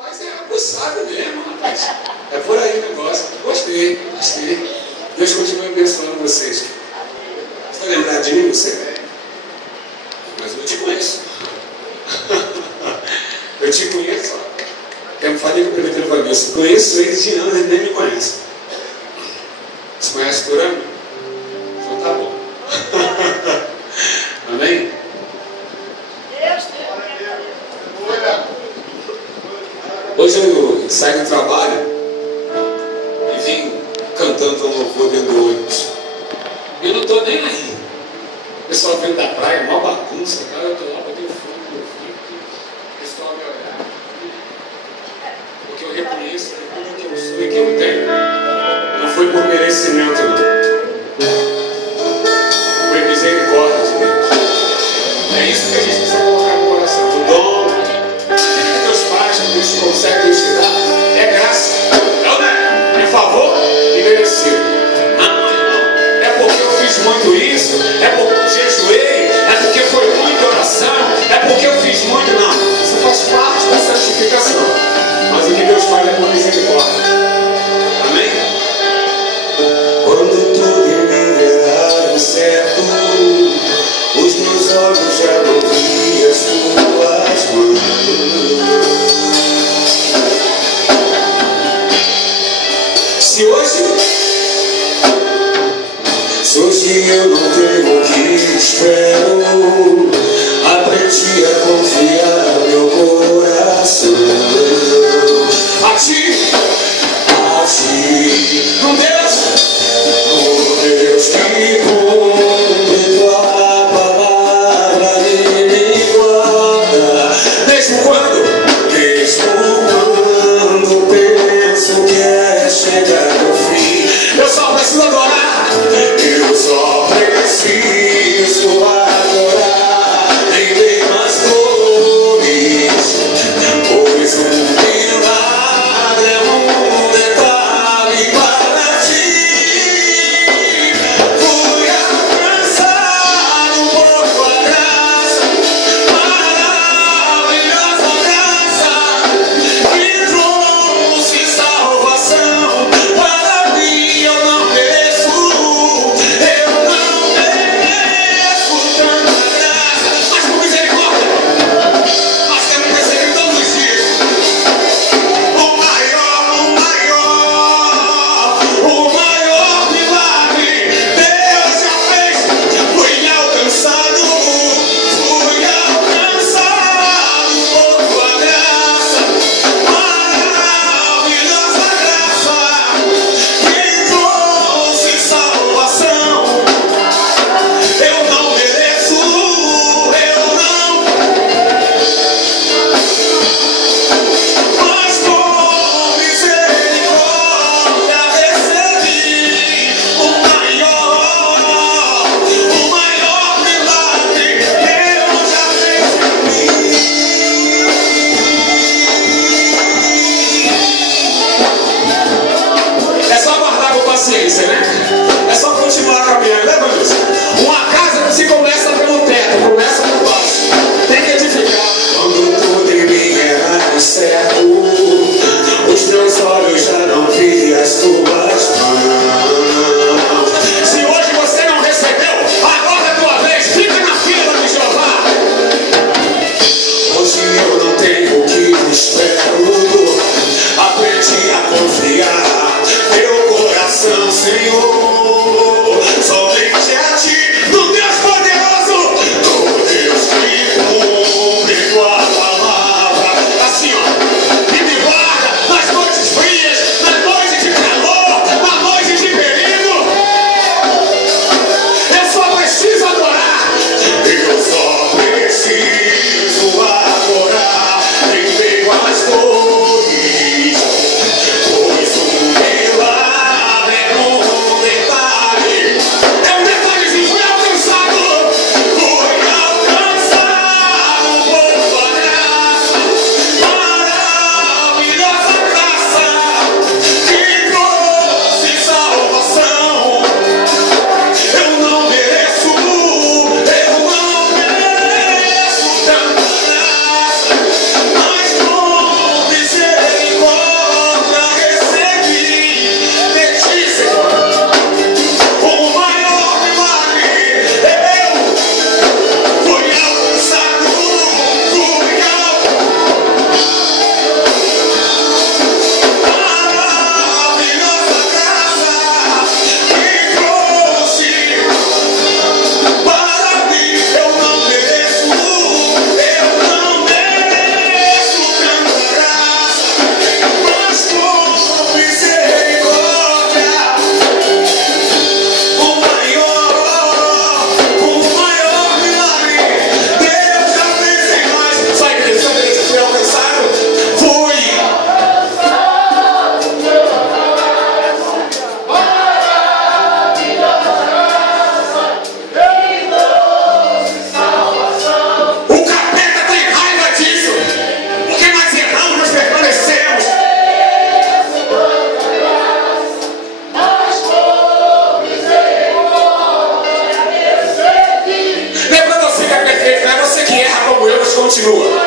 Mas é abusado mesmo, rapaz. É por aí o negócio. Gostei. Deus continue abençoando vocês. Você está lembrado de mim? Você é. Mas eu te conheço. Eu te conheço. Eu falei com o prefeito Fabrício. Conheço ele de anos, ele nem me conhece. Você conhece por ano? Então tá bom. Amém? Hoje eu saí do trabalho e vim cantando um louvor dentro do ônibus. Eu não estou nem aí. O pessoal veio da praia, uma bagunça, cara, eu estou lá, botei o fone, o pessoal me olhar. Porque eu reconheço tudo que eu sou e que eu tenho. Não foi por merecimento, não. Foi misericórdia de Deus. É isso que a gente precisa colocar no coração. O dom, que Deus faz, que Deus consegue Deus te dar, é graça. Não é favor e merecido. Não, irmão. É porque eu fiz muito isso, é porque eu jejuei, é porque foi muita oração, é porque eu fiz muito. Não, isso faz parte da santificação. Mas o que Deus faz é por misericórdia. Amém? Quando tudo em mim era certo, os meus olhos já não viam as tuas mãos. Se hoje eu não tenho o que espero, aprendi a confiar meu coração A ti, no Deus que cumpre tua palavra e me guarda, mesmo quando penso que é chegar ao fim. eu só preciso adorar. Eu só preciso adorar em meio às dores, pois o milagre é um detalhe para ti. Fui alcançado por tua graça, maravilhosa graça, que trouxe salvação para mim. Eu não mereço tanta graça, mas por misericórdia, nós temos recebido todos os dias. O maior milagre Deus já fez. Fui alcançado por tua graça, maravilhosa graça, que trouxe salvação. Eu não mereço, mas por misericórdia recebi o maior milagre Deus já fez por mim. É só guardar com paciência, né? É só continuar caminhando, lembra disso? Uma casa não se começa pelo teto, começa por baixo. Tem que edificar. Quando tudo em mim era certo, os meus olhos já não viam as tuas mãos. Se hoje você não recebeu, agora é a tua vez. Fica na fila de Jeová. Hoje eu não tenho o que espero, aprendi a confiar meu coração, Senhor, somente a ti, no Deus poderoso, no Deus que cumpre tua palavra. Assim, ó. E me guarda nas noites frias, nas noites de calor, nas noites de perigo. Eu só preciso adorar. Eu só preciso adorar em meio às dores, pois o milagre é um continua.